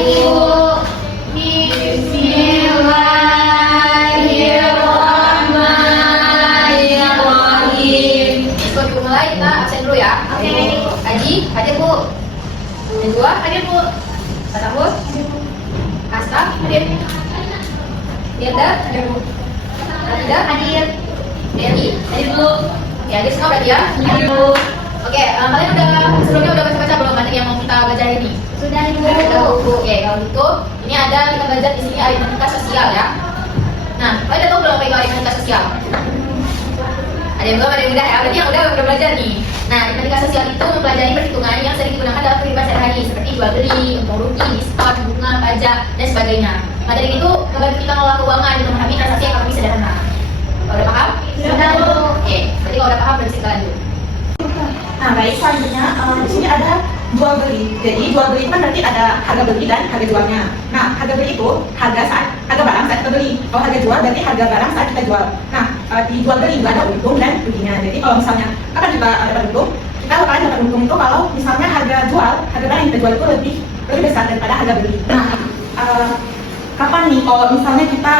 Ibu. Bismillahirrahmanirrahim. Sebelum dimulai kita absen dulu ya. Oke. Aji, hadir Bu. Najwa, hadir Bu. Satambut, Asta, hadir. Firda, hadir Bu. Rafida, hadir. Dewi, hadir dulu. Ya, hadir semua berarti ya. Hadir Bu. Oke, kalian sebelumnya udah baca-baca belum materi yang mau kita baca ini? Sudah Ibu. Sudah Bu. Oke, kalau gitu ini ada kita belajar di sini aritmatika sosial ya. Nah, kalian udah tahu belum apa itu aritmatika sosial? Ada yang belum, ada yang udah ya. Berarti yang udah belajar nih. Nah, aritmatika sosial itu mempelajari perhitungan yang sering digunakan dalam kehidupan sehari-hari seperti jual beli, untung rugi, diskon, bunga, pajak, dan sebagainya. Materi itu membantu kita mengelola keuangan dan memahami transaksi ekonomi sederhana. Kalau udah paham? Sudah Bu. Oke, berarti kalau udah paham berarti kita lanjut. Nah, baik, selanjutnya di sini ada jual beli. Jadi jual beli itu kan berarti ada harga beli dan harga jualnya. Nah, harga beli itu harga barang saat kita beli. Kalau harga jual berarti harga barang saat kita jual. Nah, di jual beli juga ada untung dan ruginya. Jadi kalau misalnya kapan kita dapat untung? Kita bakalan dapat untung itu kalau misalnya harga barang yang kita jual itu lebih besar daripada harga beli. Nah, kapan nih kalau misalnya kita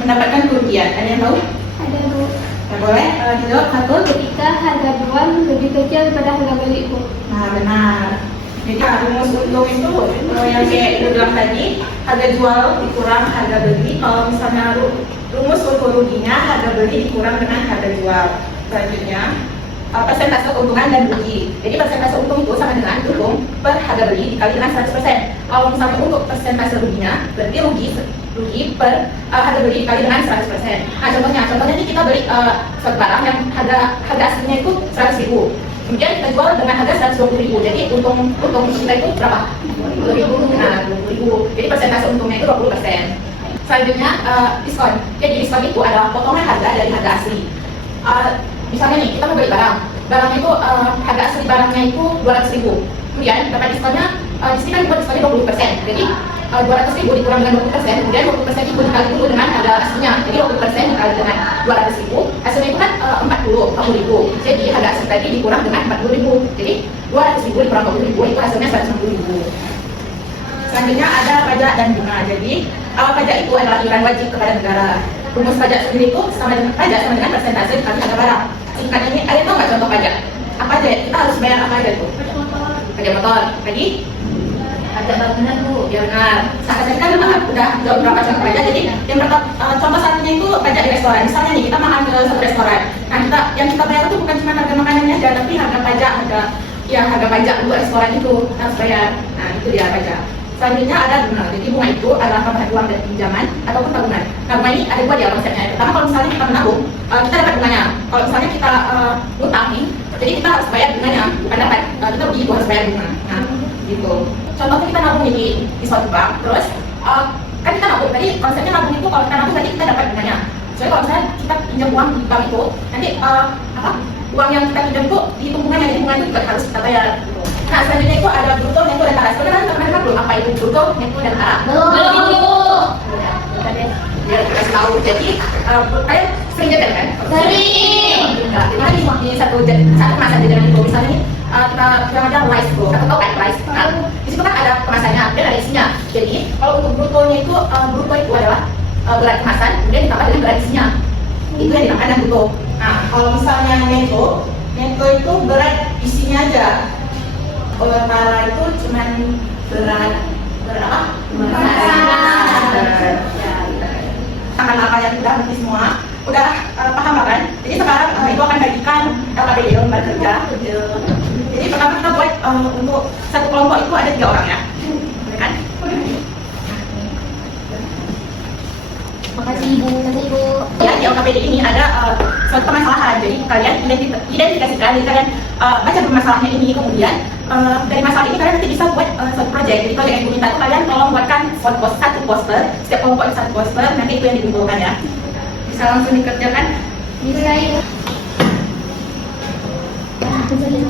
mendapatkan kerugian? Ada yang tahu? Ada Bu. Ya boleh, dijawab satu. Ketika harga jual lebih kecil daripada harga beli Bu. Nah, benar. Jadi rumus untung itu yang kayak ibu bilang tadi, harga jual dikurang harga beli. Kalau misalnya rumus untung ruginya, harga beli dikurang dengan harga jual. Selanjutnya, persentase keuntungan dan rugi. Jadi persentase untung itu sama dengan untung per harga beli dikali dengan 100%. Kalau misalnya untuk persentase ruginya, berarti rugi per harga beli dikali dengan 100%. Nah, contohnya ini kita beli suatu barang yang harga aslinya itu 100.000. Kemudian kita jual dengan harga 120.000. Jadi untung kita itu berapa? 20.000. Nah, 20.000. Jadi persentase untungnya itu 20%. Selanjutnya diskon. Jadi diskon itu adalah potongan harga dari harga asli. Misalnya nih, kita mau beli barang itu harga asli barangnya itu 200.000. Kemudian dapat diskonnya, di sini kan dibuat diskonnya 20%. Jadi 200.000 dikurang dengan 20%, kemudian 20% itu dikali dulu dengan harga aslinya. Jadi 20% dikali dengan 200.000, hasilnya itu kan 40.000. Jadi harga asli tadi dikurang dengan 40.000. Jadi 200.000 dikurang 40.000 itu hasilnya 160.000. Selanjutnya ada pajak dan bunga. Jadi pajak itu adalah iuran wajib kepada negara. Rumus pajak sendiri itu sama dengan persentase dikali harga barang. Singkatnya ini, ada tahu nggak contoh pajak? Apa aja? Kita harus bayar apa aja tuh? Pajak motor. Tadi? Pajak bangunan Bu. Ya benar. Saya kan udah beberapa contoh pajak. Jadi yang contoh satunya itu pajak di restoran. Misalnya nih kita makan ke satu restoran. Nah yang kita bayar itu bukan cuma harga makanannya aja, tapi harga pajak, harga pajak untuk restoran itu kita harus bayar. Nah itu dia pajak. Selanjutnya ada bunga. Jadi bunga itu adalah tambahan uang dari pinjaman ataupun tabungan. Nah bunga ini ada dua dia konsepnya. Pertama kalau misalnya kita menabung, kita dapat bunganya. Kalau misalnya kita utang nih, jadi kita harus bayar bunganya, bukan dapat. Kita rugi itu harus bayar bunga. Nah gitu. Contohnya kita nabung di suatu bank, terus kan kita nabung. Tadi konsepnya nabung itu kalau kita nabung tadi kita dapat bunganya. Soalnya kalau misalnya kita pinjam uang di bank itu, nanti uang yang kita pinjam itu dihitung bunganya, jadi bunga itu juga harus kita bayar. Nah, selanjutnya itu ada bruto, neto, dan taras. Sebenarnya teman-teman belum apa itu bruto, neto, dan taras? Belum. Biar kita tahu. Jadi, kalian sering jajan kan? Sering. Nah, di satu kemasan jajanan itu, misalnya nih, kita ada rice bowl, atau tahu kan rice? Nah, di situ kan ada kemasannya, dan ada isinya. Jadi, kalau untuk brutonya itu, bruto itu adalah berat kemasan, kemudian ditambah dengan berat isinya. Itu yang dinamakan dengan bruto. Nah, kalau misalnya neto itu berat isinya aja. Kalau tara itu cuman berat apa? Angka-angka yang sudah ngerti semua, udah paham kan? Jadi sekarang itu akan bagikan LKPD lembar kerja. Jadi pertama kita buat untuk satu kelompok itu ada 3 orang ya, boleh kan? Makasih Ibu. Ya, di LKPD ini ada suatu permasalahan. Jadi kalian identifikasikan, jadi kalian baca dulu masalahnya ini, kemudian dari masalah ini kalian nanti bisa buat suatu proyek. Jadi kalau yang ibu minta itu kalian tolong buatkan satu poster, setiap kelompok satu poster, nanti itu yang dikumpulkan ya. Bisa langsung dikerjakan. Bisa Ibu.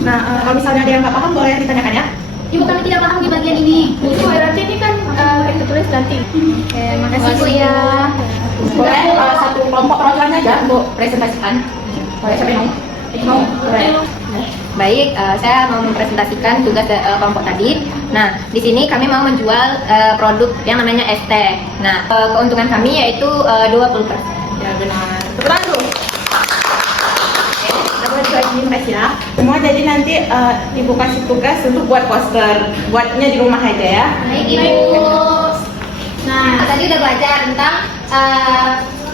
Nah, kalau misalnya ada yang nggak paham boleh ditanyakan ya. Ibu kami tidak paham di bagian ini. Itu berarti ini kan kita tulis nanti. Oke, makasih Bu ya. Boleh satu kelompok perwakilannya aja untuk presentasikan. Boleh siapa yang mau? Mau? Boleh. Baik, saya mau mempresentasikan tugas kelompok tadi. Nah, di sini kami mau menjual produk yang namanya es teh. Nah, keuntungan kami yaitu 20%. Ya benar. Tepuk tangan dulu. Aku juga ingin ya. Semua jadi nanti ibu kasih tugas untuk buat poster. Buatnya di rumah aja ya. Baik, Ibu. Nah, tadi udah belajar tentang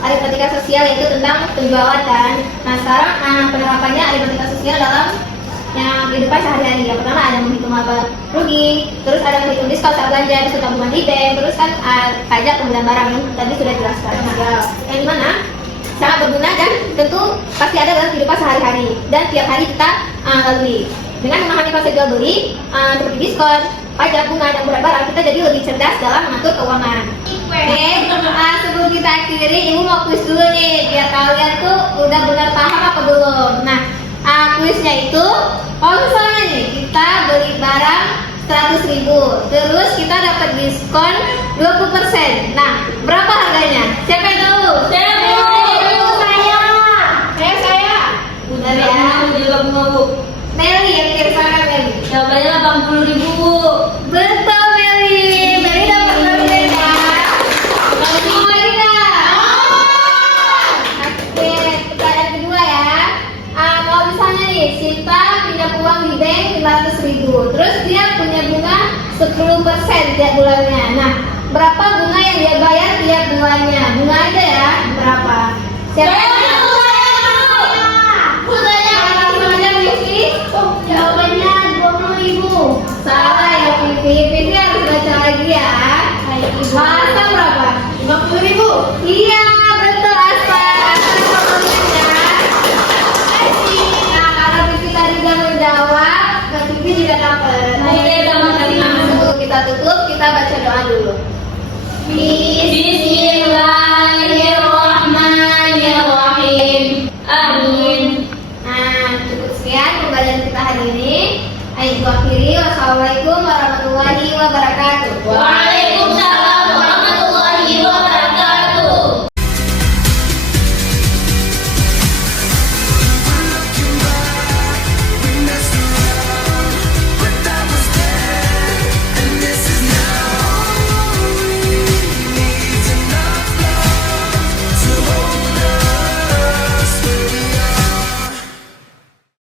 aritmatika sosial, yaitu tentang penjualan kan. Nah, sekarang penerapannya aritmatika sosial dalam yang kehidupan sehari-hari. Yang pertama ada menghitung laba rugi, terus ada menghitung diskon saat belanja, diskon tabungan di bank, terus kan pajak pembelian barang yang tadi sudah jelaskan. Yang dimana sangat berguna dan tentu pasti ada dalam kehidupan sehari-hari dan tiap hari kita lalui. Dengan memahami konsep jual beli seperti diskon, pajak, bunga, dan murah barang, kita jadi lebih cerdas dalam mengatur keuangan. Oke, sebelum kita akhiri, Ibu mau kuis dulu nih, biar kalian tuh udah benar paham apa belum. Nah, kuisnya itu, kalau misalnya nih kita beli barang 100.000, terus kita dapat diskon 20%. Nah, berapa harganya? Siapa yang tahu? Saya. Benar ya. Meli yang kira sana Meli. Jawabannya 80.000. Betul Meli. Meli dapat berapa kan? Mau lagi nggak? Oke, pertanyaan kedua ya. Kalau misalnya nih kita pinjam uang di bank 500.000, terus dia punya bunga 10% tiap bulannya. Nah, berapa bunga yang dia bayar tiap bulannya? Bunga aja ya. Berapa? Siapa yang tahu? Jawabannya 20.000. Salah ya Pipi. Pipi harus baca lagi ya. Masa berapa? 50.000. Iya betul Aspa. Nah karena Pipi tadi udah menjawab, Pipi juga dapat. Kita tutup, kita baca doa dulu. Bismillahirrahmanirrahim. Amin. Nah, cukup sekian pembelajaran kita hari ini. Ayo akhiri. Wassalamualaikum warahmatullahi wabarakatuh.